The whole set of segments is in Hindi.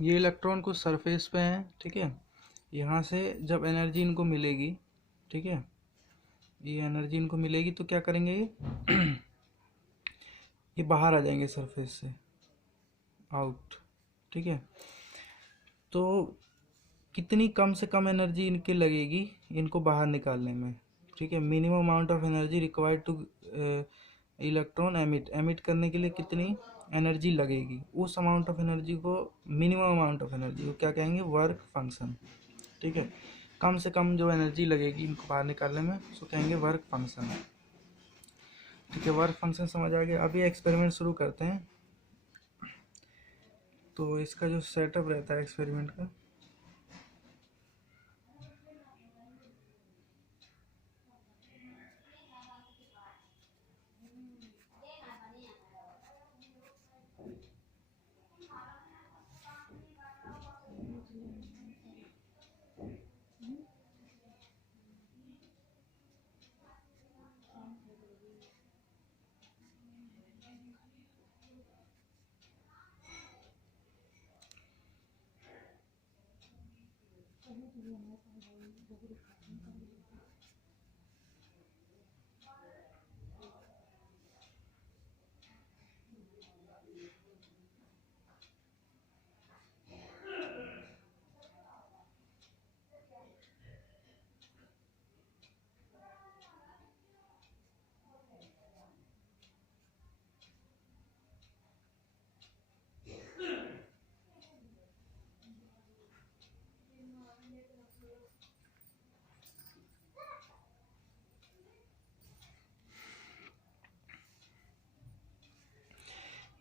ये इलेक्ट्रॉन कुछ सरफेस पे हैं, ठीक है। यहाँ से जब एनर्जी इनको मिलेगी, ठीक है, ये एनर्जी इनको मिलेगी तो क्या करेंगे ये बाहर आ जाएंगे सरफेस से, आउट, ठीक है। तो कितनी कम से कम एनर्जी इनके लगेगी इनको बाहर निकालने में, ठीक है। Minimum amount of energy required two electron emit करने के लिए कितनी एनर्जी लगेगी, उस अमाउंट ऑफ एनर्जी को, मिनिमम अमाउंट ऑफ एनर्जी को क्या कहेंगे, वर्क फंक्शन, ठीक है। कम से कम जो एनर्जी लगेगी इनको बाहर निकालने में उसको कहेंगे वर्क फंक्शन, ठीक है। वर्क फंक्शन समझ आ गया। अभी एक्सपेरिमेंट शुरू करते हैं। तो इसका जो सेटअप रहता है एक्सपेरिमेंट का,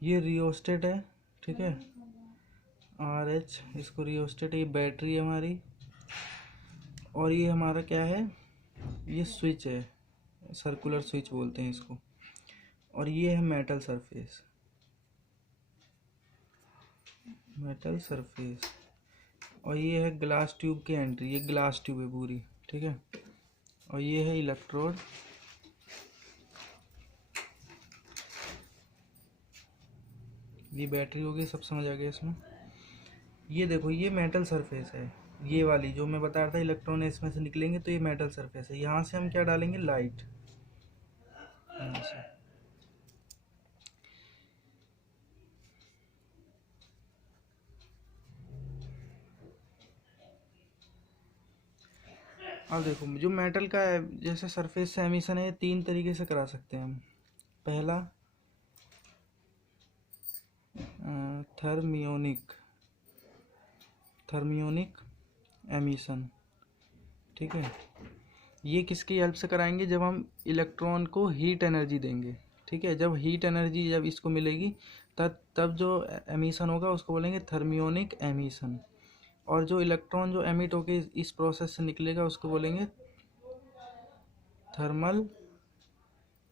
ये रियोस्टेट है, ठीक है, RH, इसको रियोस्टेट, ये बैटरी है हमारी, और ये हमारा क्या है, ये स्विच है, सर्कुलर स्विच बोलते हैं इसको, और ये है मेटल सरफेस, मेटल सरफेस, और ये है ग्लास ट्यूब की एंट्री, ये ग्लास ट्यूब है पूरी, ठीक है। और ये है इलेक्ट्रोड, ये बैटरी होगी, सब समझ आ गया इसमें। ये देखो ये मेटल सरफेस है, ये वाली जो मैं बता रहा था इलेक्ट्रॉन इसमें से निकलेंगे, तो ये मेटल सरफेस है। यहाँ से हम क्या डालेंगे, लाइट, यहाँ से। अब देखो जो मेटल का है, जैसे सरफेस से एमिशन है, तीन तरीके से करा सकते हैं हम। पहला थर्मियोनिक, थर्मियोनिक एमिशन, ठीक है। ये किसकी हेल्प से कराएंगे, जब हम इलेक्ट्रॉन को हीट एनर्जी देंगे, ठीक है। जब हीट एनर्जी जब इसको मिलेगी तब जो एमिशन होगा उसको बोलेंगे थर्मियोनिक एमिशन। और जो इलेक्ट्रॉन जो एमिट होके इस प्रोसेस से निकलेगा उसको बोलेंगे थर्मल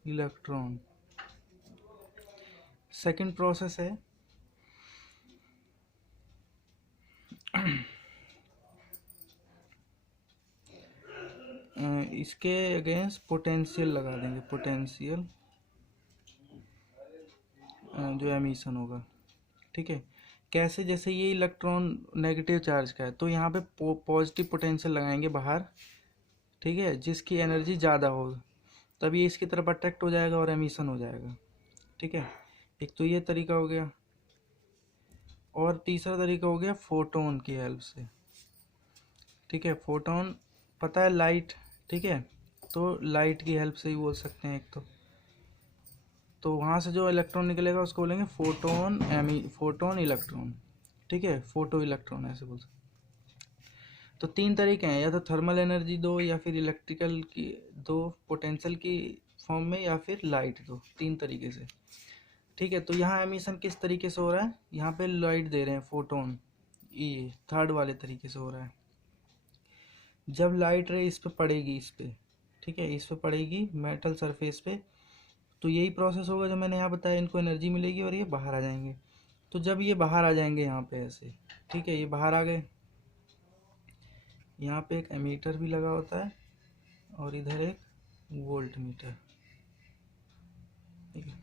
इलेक्ट्रॉन। सेकंड प्रोसेस है इसके अगेंस्ट पोटेंशियल लगा देंगे, पोटेंशियल जो एमिशन होगा, ठीक है। कैसे, जैसे ये इलेक्ट्रॉन नेगेटिव चार्ज का है तो यहाँ पे पॉजिटिव पोटेंशियल लगाएंगे बाहर, ठीक है, जिसकी एनर्जी ज़्यादा होगी, तब ये इसकी तरफ अट्रैक्ट हो जाएगा और एमिशन हो जाएगा, ठीक है। एक तो ये तरीका हो गया, और तीसरा तरीका हो गया फोटोन की हेल्प से, ठीक है। फोटोन पता है, लाइट, ठीक है, तो लाइट की हेल्प से ही बोल सकते हैं एक तो वहाँ से जो इलेक्ट्रॉन निकलेगा उसको बोलेंगे फोटोन, फोटोन इलेक्ट्रॉन, ठीक है, फोटो इलेक्ट्रॉन ऐसे बोल सकते। तो तीन तरीके हैं, या तो थर्मल एनर्जी दो, या फिर इलेक्ट्रिकल की दो, पोटेंशियल की फॉर्म में, या फिर लाइट दो, तीन तरीके से, ठीक है। तो यहाँ एमिशन किस तरीके से हो रहा है, यहाँ पे लाइट दे रहे हैं, फोटोन, ये थर्ड वाले तरीके से हो रहा है। जब लाइट रे इस पे पड़ेगी, इस पे, ठीक है, इस पे पड़ेगी मेटल सरफेस पे, तो यही प्रोसेस होगा जो मैंने यहाँ बताया, इनको एनर्जी मिलेगी और ये बाहर आ जाएंगे। तो जब ये बाहर आ जाएंगे यहाँ पे ऐसे, ठीक है, ये बाहर आ गए, यहाँ पे एक एमीटर भी लगा होता है और इधर एक वोल्ट मीटर, ठीक है।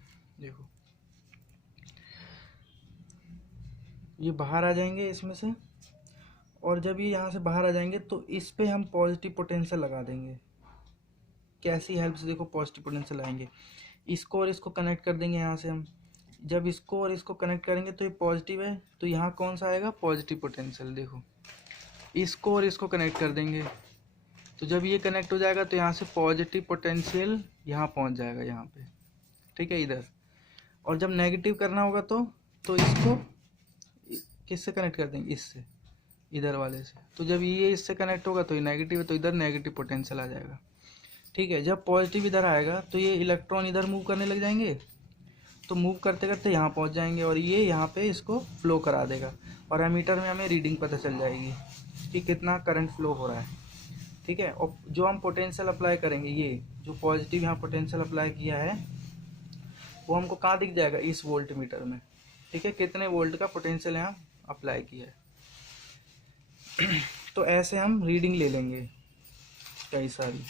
देखो ये बाहर आ जाएंगे इसमें से, और जब ये यहाँ से बाहर आ जाएंगे तो इस पे हम पॉजिटिव पोटेंशियल लगा देंगे। कैसी हेल्प से, देखो पॉजिटिव पोटेंशियल लगाएंगे, इसको और इसको कनेक्ट कर देंगे यहाँ से हम। जब इसको और इसको कनेक्ट करेंगे तो ये पॉजिटिव है, तो यहाँ कौन सा आएगा, पॉजिटिव पोटेंशियल। देखो इसको और इसको कनेक्ट कर देंगे, तो जब ये कनेक्ट हो जाएगा तो यहाँ से पॉजिटिव पोटेंशियल यहाँ पहुँच जाएगा यहाँ पे, ठीक है, इधर। और जब नेगेटिव करना होगा तो इसको किससे कनेक्ट कर देंगे, इससे, इधर वाले से। तो जब ये इससे कनेक्ट होगा तो ये नेगेटिव है, तो इधर नेगेटिव पोटेंशियल आ जाएगा, ठीक है। जब पॉजिटिव इधर आएगा तो ये इलेक्ट्रॉन इधर मूव करने लग जाएंगे, तो मूव करते करते यहाँ पहुँच जाएंगे, और ये यहाँ पे इसको फ्लो करा देगा, और एमीटर में हमें रीडिंग पता चल जाएगी कि कितना करंट फ्लो हो रहा है, ठीक है। और जो हम पोटेंशियल अप्लाई करेंगे, ये जो पॉजिटिव यहाँ पोटेंशियल अप्लाई किया है वो हमको कहाँ दिख जाएगा, इस वोल्ट मीटर में, ठीक है, कितने वोल्ट का पोटेंशियल यहाँ अप्लाई किया है। तो ऐसे हम रीडिंग ले लेंगे कई सारी।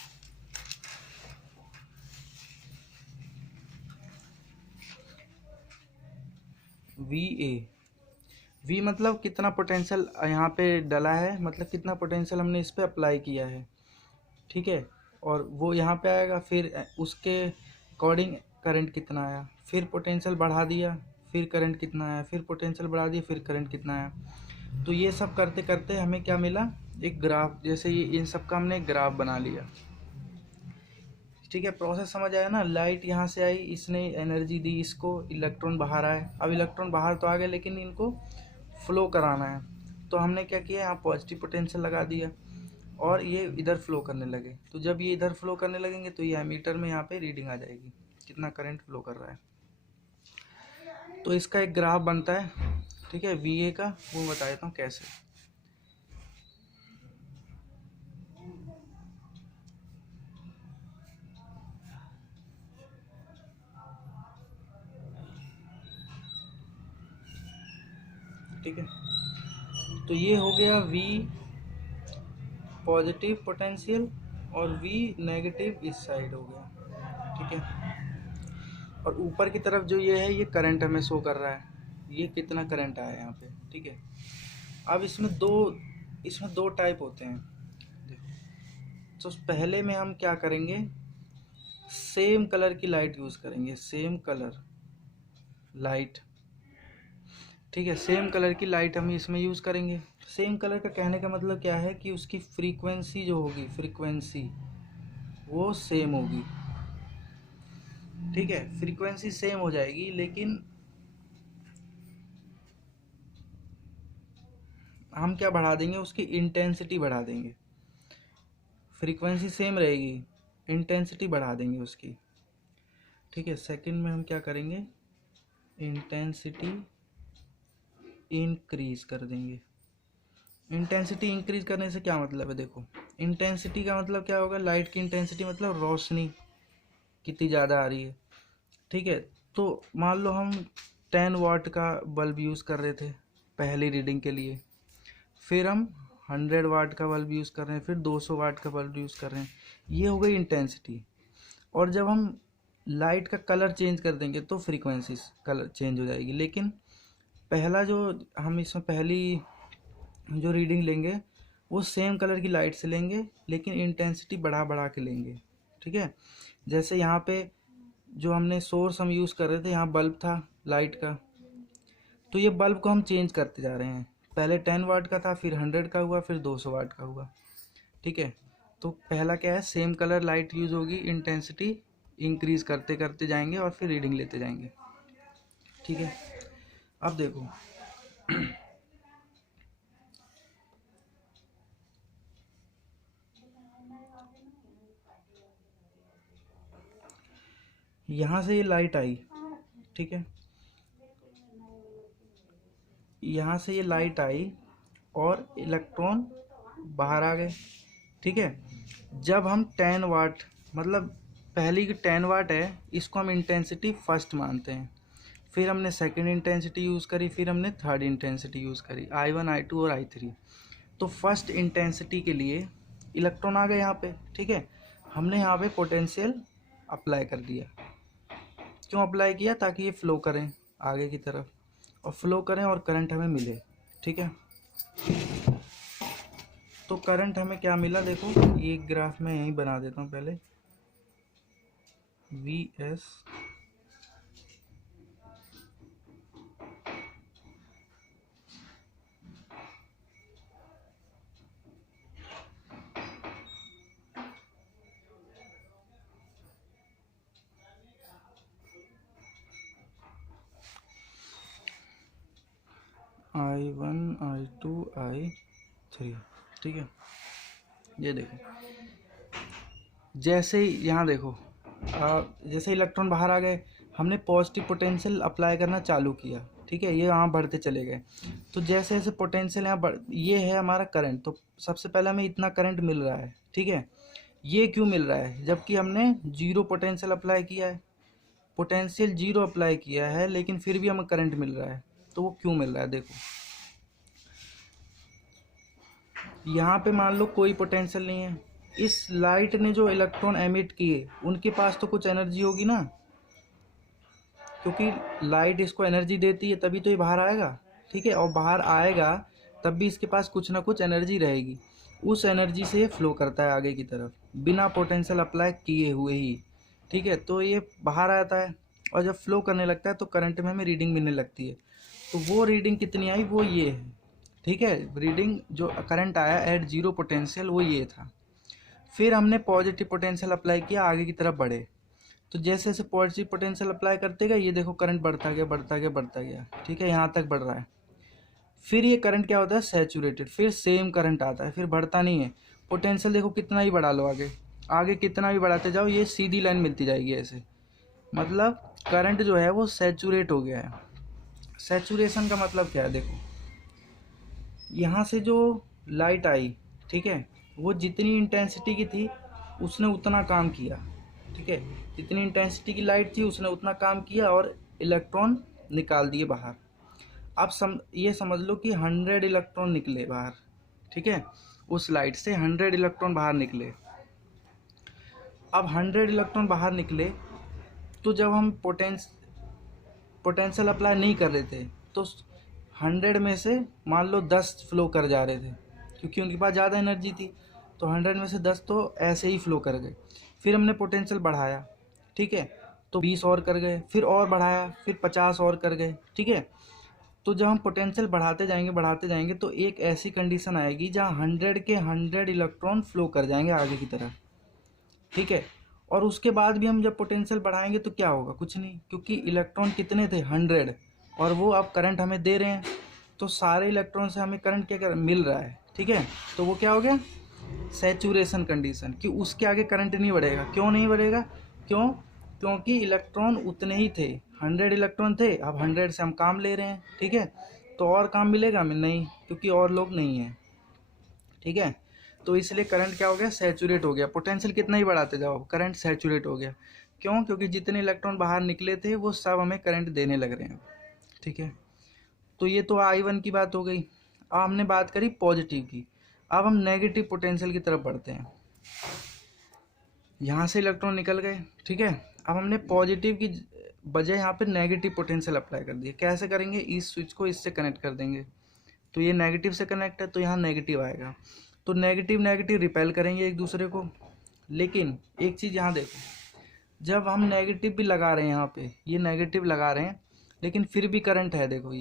वी मतलब कितना पोटेंशियल यहाँ पे डला है, मतलब कितना पोटेंशियल हमने इस पे अप्लाई किया है, ठीक है। और वो यहाँ पे आएगा, फिर उसके अकॉर्डिंग करंट कितना आया, फिर पोटेंशियल बढ़ा दिया, फिर करंट कितना आया, फिर पोटेंशियल बढ़ा दिया, फिर करंट कितना आया। तो ये सब करते करते हमें क्या मिला, एक ग्राफ। जैसे ये इन सब का हमने एक ग्राफ बना लिया, ठीक है। प्रोसेस समझ आया ना। लाइट यहाँ से आई, इसने एनर्जी दी इसको, इलेक्ट्रॉन बाहर आए। अब इलेक्ट्रॉन बाहर तो आ गए, लेकिन इनको फ्लो कराना है, तो हमने क्या किया, यहाँ पॉजिटिव पोटेंशियल लगा दिया और ये इधर फ्लो करने लगे। तो जब ये इधर फ्लो करने लगेंगे तो ये एमीटर में यहाँ पे रीडिंग आ जाएगी कितना करंट फ्लो कर रहा है। तो इसका एक ग्राफ बनता है, ठीक है, VA का, वो बता देता हूँ कैसे। ठीक है, तो ये हो गया V पॉजिटिव पोटेंशियल और V नेगेटिव इस साइड हो गया, ठीक है। और ऊपर की तरफ जो ये है, ये करंट हमें शो कर रहा है, ये कितना करंट आया यहाँ पे, ठीक है। अब इसमें दो टाइप होते हैं, देखो। तो पहले में हम क्या करेंगे, सेम कलर की लाइट यूज़ करेंगे, सेम कलर लाइट, ठीक है। सेम कलर की लाइट हम इसमें यूज़ करेंगे। सेम कलर का कहने का मतलब क्या है कि उसकी फ्रीक्वेंसी जो होगी, फ्रीक्वेंसी वो सेम होगी, ठीक है, फ्रीक्वेंसी सेम हो जाएगी। लेकिन हम क्या बढ़ा देंगे, उसकी इंटेंसिटी बढ़ा देंगे। फ्रीक्वेंसी सेम रहेगी, इंटेंसिटी बढ़ा देंगे उसकी, ठीक है। सेकंड में हम क्या करेंगे, इंटेंसिटी इंक्रीज कर देंगे। इंटेंसिटी इंक्रीज करने से क्या मतलब है, देखो इंटेंसिटी का मतलब क्या होगा, लाइट की इंटेंसिटी मतलब रोशनी कितनी ज़्यादा आ रही है, ठीक है। तो मान लो हम 10 वाट का बल्ब यूज़ कर रहे थे पहली रीडिंग के लिए, फिर हम 100 वाट का बल्ब यूज़ कर रहे हैं, फिर 200 वाट का बल्ब यूज़ कर रहे हैं, ये हो गई इंटेंसिटी। और जब हम लाइट का कलर चेंज कर देंगे तो फ्रीक्वेंसी कलर चेंज हो जाएगी। लेकिन पहला जो हम इसमें पहली जो रीडिंग लेंगे वो सेम कलर की लाइट से लेंगे, लेकिन इंटेंसिटी बढ़ा बढ़ा के लेंगे, ठीक है। जैसे यहाँ पे जो हमने सोर्स हम यूज़ कर रहे थे, यहाँ बल्ब था लाइट का, तो ये बल्ब को हम चेंज करते जा रहे हैं। पहले 10 वाट का था, फिर 100 का हुआ, फिर 200 वाट का हुआ, ठीक है। तो पहला क्या है, सेम कलर लाइट यूज़ होगी, इंटेंसिटी इंक्रीज करते करते जाएंगे और फिर रीडिंग लेते जाएंगे, ठीक है। अब देखो यहाँ से ये लाइट आई, ठीक है, यहाँ से ये लाइट आई और इलेक्ट्रॉन बाहर आ गए, ठीक है। जब हम 10 वाट, मतलब पहली की 10 वाट है, इसको हम इंटेंसिटी फर्स्ट मानते हैं, फिर हमने सेकंड इंटेंसिटी यूज़ करी, फिर हमने थर्ड इंटेंसिटी यूज़ करी, I1 I2 और I3। तो फर्स्ट इंटेंसिटी के लिए इलेक्ट्रॉन आ गए यहाँ पे, ठीक है। हमने यहाँ पे पोटेंशियल अप्लाई कर दिया। क्यों अप्लाई किया, ताकि ये फ्लो करें आगे की तरफ। और फ्लो करें और करंट हमें मिले, ठीक है। तो करंट हमें क्या मिला, देखो एक ग्राफ में यहीं बना देता हूँ पहले, V S I1 I2 I3, ठीक है। ये देखो जैसे ही यहाँ देखो जैसे इलेक्ट्रॉन बाहर आ गए, हमने पॉजिटिव पोटेंशियल अप्लाई करना चालू किया, ठीक है। ये यहाँ बढ़ते चले गए, तो जैसे जैसे पोटेंशियल यहाँ बढ़, ये है हमारा करंट। तो सबसे पहले हमें इतना करंट मिल रहा है, ठीक है। ये क्यों मिल रहा है, जबकि हमने जीरो पोटेंशियल अप्लाई किया है, पोटेंशियल जीरो अप्लाई किया है, लेकिन फिर भी हमें करंट मिल रहा है। तो वो क्यों मिल रहा है, देखो यहाँ पे मान लो कोई पोटेंशियल नहीं है, इस लाइट ने जो इलेक्ट्रॉन एमिट किए उनके पास तो कुछ एनर्जी होगी ना, क्योंकि लाइट इसको एनर्जी देती है तभी तो ये बाहर आएगा, ठीक है। और बाहर आएगा तब भी इसके पास कुछ ना कुछ एनर्जी रहेगी, उस एनर्जी से ये फ्लो करता है आगे की तरफ बिना पोटेंशियल अप्लाई किए हुए ही, ठीक है। तो ये बाहर आता है और जब फ्लो करने लगता है तो करंट में हमें रीडिंग मिलने लगती है। तो वो रीडिंग कितनी आई, वो ये है, ठीक है। रीडिंग जो करंट आया एट जीरो पोटेंशियल वो ये था। फिर हमने पॉजिटिव पोटेंशियल अप्लाई किया, आगे की तरफ बढ़े, तो जैसे जैसे पॉजिटिव पोटेंशियल अप्लाई करते गए ये देखो करंट बढ़ता गया बढ़ता गया बढ़ता गया, ठीक है, यहाँ तक बढ़ रहा है। फिर ये करंट क्या होता है, सैचुरेटेड, फिर सेम करंट आता है, फिर बढ़ता नहीं है। पोटेंशियल देखो कितना ही बढ़ा लो, आगे आगे कितना भी बढ़ाते जाओ ये सीधी लाइन मिलती जाएगी ऐसे, मतलब करंट जो है वो सैचुरेट हो गया है। सैचुरेशन का मतलब क्या है, देखो यहाँ से जो लाइट आई, ठीक है, वो जितनी इंटेंसिटी की थी उसने उतना काम किया, ठीक है। जितनी इंटेंसिटी की लाइट थी उसने उतना काम किया और इलेक्ट्रॉन निकाल दिए बाहर। अब ये समझ लो कि 100 इलेक्ट्रॉन निकले बाहर, ठीक है, उस लाइट से 100 इलेक्ट्रॉन बाहर निकले। अब 100 इलेक्ट्रॉन बाहर निकले, तो जब हम पोटेंशियल अप्लाई नहीं कर रहे थे तो 100 में से मान लो 10 फ्लो कर जा रहे थे, क्योंकि उनके पास ज़्यादा एनर्जी थी। तो 100 में से 10 तो ऐसे ही फ्लो कर गए। फिर हमने पोटेंशियल बढ़ाया, ठीक है, तो 20 और कर गए, फिर और बढ़ाया, फिर 50 और कर गए, ठीक है। तो जब हम पोटेंशियल बढ़ाते जाएंगे तो एक ऐसी कंडीशन आएगी जहाँ 100 के 100 इलेक्ट्रॉन फ्लो कर जाएंगे आगे की तरफ, ठीक है। और उसके बाद भी हम जब पोटेंशियल बढ़ाएंगे तो क्या होगा, कुछ नहीं, क्योंकि इलेक्ट्रॉन कितने थे 100, और वो अब करंट हमें दे रहे हैं, तो सारे इलेक्ट्रॉन से हमें करंट क्या मिल रहा है, ठीक है। तो वो क्या हो गया, सैचुरेशन कंडीशन, कि उसके आगे करंट नहीं बढ़ेगा। क्यों नहीं बढ़ेगा, क्योंकि इलेक्ट्रॉन उतने ही थे, 100 इलेक्ट्रॉन थे, अब 100 से हम काम ले रहे हैं, ठीक है। तो और काम मिलेगा हमें नहीं, क्योंकि और लोग नहीं हैं, ठीक है। तो इसलिए करंट क्या हो गया, सैचुरेट हो गया। पोटेंशियल कितना ही बढ़ाते जाओ करंट सैचुरेट हो गया। क्यों, क्योंकि जितने इलेक्ट्रॉन बाहर निकले थे वो सब हमें करंट देने लग रहे हैं, ठीक है। तो ये तो I1 की बात हो गई। अब हमने बात करी पॉजिटिव की, अब हम नेगेटिव पोटेंशियल की तरफ बढ़ते हैं। यहाँ से इलेक्ट्रॉन निकल गए, ठीक है। अब हमने पॉजिटिव की बजाय यहाँ पे नेगेटिव पोटेंशियल अप्लाई कर दिया। कैसे करेंगे, इस स्विच को इससे कनेक्ट कर देंगे, तो ये नेगेटिव से कनेक्ट है तो यहाँ नेगेटिव आएगा, तो नेगेटिव नेगेटिव रिपेल करेंगे एक दूसरे को। लेकिन एक चीज़ यहाँ देखो, जब हम नेगेटिव भी लगा रहे हैं यहाँ पे, ये नेगेटिव लगा रहे हैं लेकिन फिर भी करंट है, देखो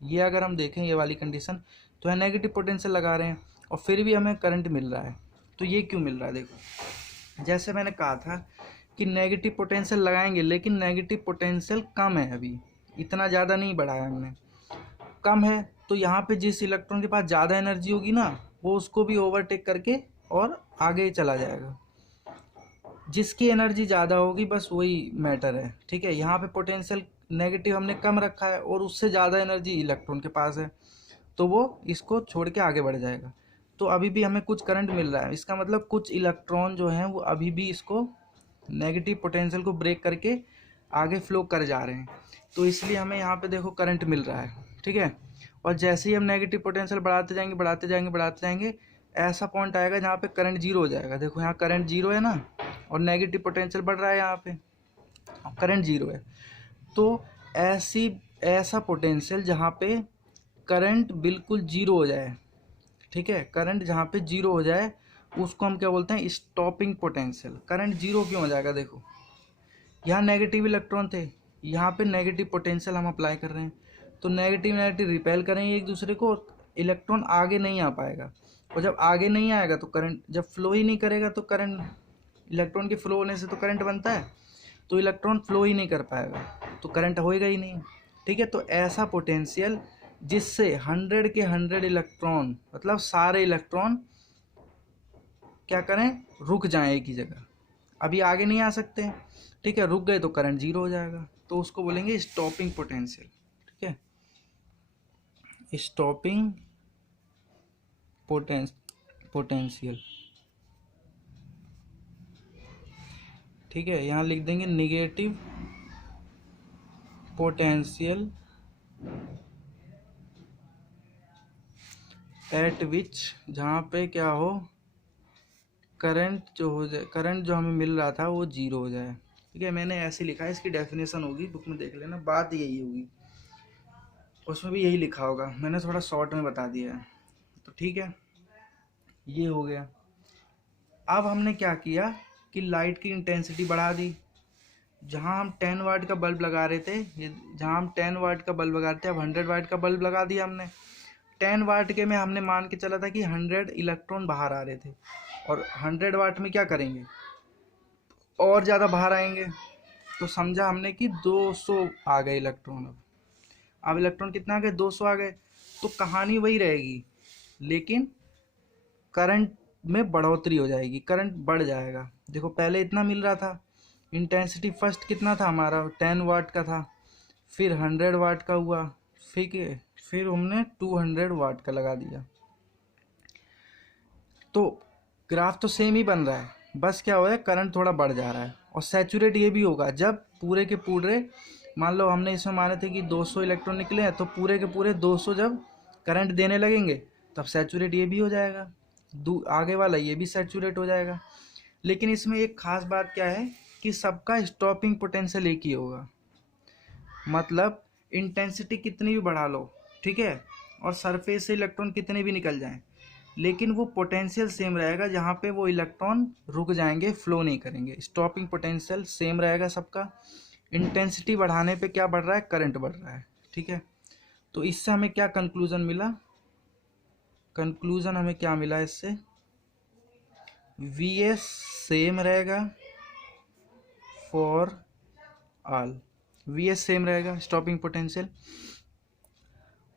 ये अगर हम देखें ये वाली कंडीशन, तो है नेगेटिव पोटेंशियल लगा रहे हैं और फिर भी हमें करंट मिल रहा है। तो ये क्यों मिल रहा है, देखो जैसे मैंने कहा था कि नेगेटिव पोटेंशियल लगाएंगे, लेकिन नेगेटिव पोटेंशियल कम है, अभी इतना ज़्यादा नहीं बढ़ाया हमने, कम है। तो यहाँ पे जिस इलेक्ट्रॉन के पास ज़्यादा एनर्जी होगी ना, वो उसको भी ओवरटेक करके और आगे चला जाएगा। जिसकी एनर्जी ज़्यादा होगी बस वही मैटर है, ठीक है। यहाँ पे पोटेंशियल नेगेटिव हमने कम रखा है और उससे ज़्यादा एनर्जी इलेक्ट्रॉन के पास है, तो वो इसको छोड़ के आगे बढ़ जाएगा। तो अभी भी हमें कुछ करंट मिल रहा है, इसका मतलब कुछ इलेक्ट्रॉन जो हैं वो अभी भी इसको नेगेटिव पोटेंशियल को ब्रेक करके आगे फ्लो कर जा रहे हैं। तो इसलिए हमें यहाँ पे देखो करंट मिल रहा है, ठीक है। और जैसे ही हम नेगेटिव पोटेंशियल बढ़ाते जाएंगे ऐसा पॉइंट आएगा जहाँ पे करंट जीरो हो जाएगा। देखो यहाँ करंट जीरो है ना, और नेगेटिव पोटेंशियल बढ़ रहा है, यहाँ पे करंट जीरो है। तो ऐसी ऐसा पोटेंशियल जहाँ पे करंट बिल्कुल जीरो हो जाए, ठीक है, करंट जहाँ पे जीरो हो जाए उसको हम क्या बोलते हैं, स्टॉपिंग पोटेंशियल। करंट जीरो क्यों हो जाएगा, देखो यहाँ नेगेटिव इलेक्ट्रॉन थे, यहाँ पे नेगेटिव पोटेंशियल हम अप्लाई कर रहे हैं, तो नेगेटिव नेगेटिव रिपेल करेंगे एक दूसरे को, और इलेक्ट्रॉन आगे नहीं आ पाएगा। और जब आगे नहीं आएगा तो करंट, जब फ्लो ही नहीं करेगा तो करंट, इलेक्ट्रॉन के फ्लो होने से तो करंट बनता है, तो इलेक्ट्रॉन फ्लो ही नहीं कर पाएगा तो करंट होएगा ही नहीं, ठीक है। तो ऐसा पोटेंशियल जिससे 100 के 100 इलेक्ट्रॉन, मतलब सारे इलेक्ट्रॉन क्या करें, रुक जाएं एक ही जगह, अभी आगे नहीं आ सकते, ठीक है, रुक गए तो करंट जीरो हो जाएगा, तो उसको बोलेंगे स्टॉपिंग पोटेंशियल, ठीक है, स्टॉपिंग पोटेंशियल, ठीक है। यहाँ लिख देंगे निगेटिव पोटेंशियल एट विच, जहाँ पे क्या हो, करंट जो हो जाए, करंट जो हमें मिल रहा था वो जीरो हो जाए, ठीक है। मैंने ऐसे लिखा है, इसकी डेफिनेशन होगी बुक में देख लेना, बात यही होगी, उसमें भी यही लिखा होगा, मैंने थोड़ा शॉर्ट में बता दिया है, तो ठीक है, ये हो गया। अब हमने क्या किया कि लाइट की इंटेंसिटी बढ़ा दी, जहाँ हम 10 वाट का बल्ब लगा रहे थे, ये जहाँ हम 10 वाट का बल्ब लगा रहे थे, अब 100 वाट का बल्ब लगा दिया हमने। 10 वाट के में हमने मान के चला था कि 100 इलेक्ट्रॉन बाहर आ रहे थे, और 100 वाट में क्या करेंगे, और ज़्यादा बाहर आएंगे, तो समझा हमने कि 200 आ गए इलेक्ट्रॉन। अब इलेक्ट्रॉन कितना आ गए, 200 आ गए, तो कहानी वही रहेगी, लेकिन करंट में बढ़ोतरी हो जाएगी, करंट बढ़ जाएगा। देखो पहले इतना मिल रहा था, इंटेंसिटी फर्स्ट कितना था हमारा, 10 वाट का था, फिर 100 वाट का हुआ, फिर हमने 200 वाट का लगा दिया, तो ग्राफ तो सेम ही बन रहा है, बस क्या हो रहा है, करंट थोड़ा बढ़ जा रहा है। और सैचुरेट ये भी होगा जब पूरे के पूरे, मान लो हमने इसमें माने थे कि 200 इलेक्ट्रॉन निकले हैं, तो पूरे के पूरे 200 जब करंट देने लगेंगे तब सैचुरेट ये भी हो जाएगा, आगे वाला ये भी सैचुरेट हो जाएगा। लेकिन इसमें एक खास बात क्या है कि सबका स्टॉपिंग पोटेंशियल एक ही होगा, मतलब इंटेंसिटी कितनी भी बढ़ा लो, ठीक है, और सरफेस से इलेक्ट्रॉन कितने भी निकल जाएं, लेकिन वो पोटेंशियल सेम रहेगा, जहाँ पे वो इलेक्ट्रॉन रुक जाएंगे, फ्लो नहीं करेंगे, स्टॉपिंग पोटेंशियल सेम रहेगा सबका। इंटेंसिटी बढ़ाने पे क्या बढ़ रहा है, करंट बढ़ रहा है, ठीक है। तो इससे हमें क्या कंक्लूजन मिला, कंक्लूजन हमें क्या मिला इससे, Vs सेम रहेगा फॉर ऑल, Vs सेम रहेगा स्टॉपिंग पोटेंशियल।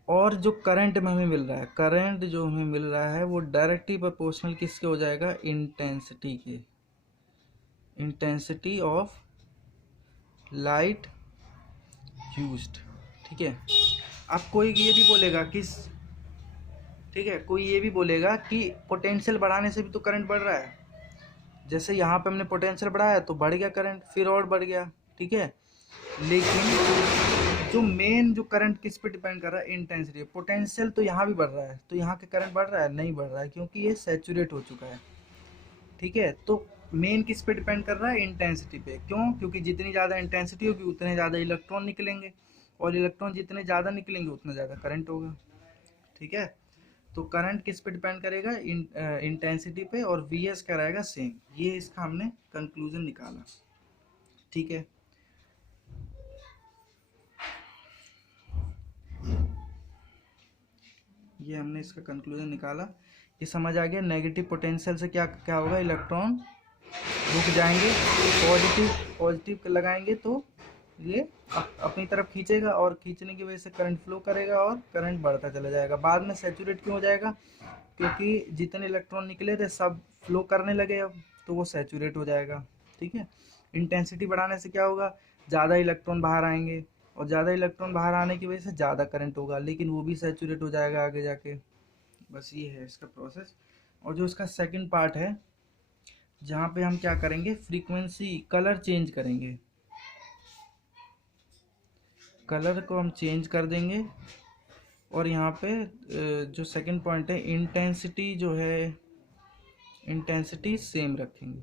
और जो करंट में हमें मिल रहा है, करंट जो हमें मिल रहा है वो डायरेक्टली प्रोपोर्शनल किसके हो जाएगा, इंटेंसिटी के, इंटेंसिटी ऑफ लाइट यूज्ड, ठीक है। अब कोई ये भी बोलेगा कि, ठीक है, कोई ये भी बोलेगा कि पोटेंशियल बढ़ाने से भी तो करंट बढ़ रहा है, जैसे यहाँ पे हमने पोटेंशियल बढ़ाया तो बढ़ गया करंट, फिर और बढ़ गया, ठीक है। लेकिन जो मेन जो करंट किस पे डिपेंड कर रहा है, इंटेंसिटी, पोटेंशियल तो यहाँ भी बढ़ रहा है, तो यहाँ के करंट बढ़ रहा है, नहीं बढ़ रहा है, क्योंकि ये सैचुरेट हो चुका है, ठीक है। तो मेन किस पे डिपेंड कर रहा है, इंटेंसिटी पे, क्यों, क्योंकि जितनी ज़्यादा इंटेंसिटी होगी उतने ज़्यादा इलेक्ट्रॉन निकलेंगे, और इलेक्ट्रॉन जितने ज़्यादा निकलेंगे उतना ज़्यादा करंट होगा, ठीक है। तो करंट किस पे डिपेंड करेगा, इंटेंसिटी पे, और Vs क्या रहेगा, सेम। ये इसका हमने कंक्लूजन निकाला, ठीक है। ये हमने इसका कंक्लूजन निकाला, ये समझ आ गया। नेगेटिव पोटेंशियल से क्या क्या होगा, इलेक्ट्रॉन रुक जाएंगे, पॉजिटिव लगाएंगे तो ये अपनी तरफ खींचेगा, और खींचने की वजह से करंट फ्लो करेगा, और करंट बढ़ता चला जाएगा। बाद में सैचुरेट क्यों हो जाएगा, क्योंकि जितने इलेक्ट्रॉन निकले थे सब फ्लो करने लगे अब, तो वो सैचुरेट हो जाएगा, ठीक है। इंटेंसिटी बढ़ाने से क्या होगा, ज़्यादा इलेक्ट्रॉन बाहर आएंगे, और ज़्यादा इलेक्ट्रॉन बाहर आने की वजह से ज़्यादा करंट होगा, लेकिन वो भी सैचुरेट हो जाएगा आगे जाके। बस ये है इसका प्रोसेस। और जो इसका सेकंड पार्ट है, जहाँ पे हम क्या करेंगे, फ्रीक्वेंसी, कलर चेंज करेंगे, कलर को हम चेंज कर देंगे, और यहाँ पे जो सेकंड पॉइंट है, इंटेंसिटी जो है, इंटेंसिटी सेम रखेंगे,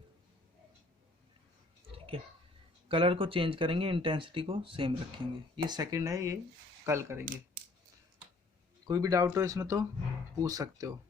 ठीक है। कलर को चेंज करेंगे, इंटेंसिटी को सेम रखेंगे, ये सेकंड है, ये कल करेंगे। कोई भी डाउट हो इसमें तो पूछ सकते हो।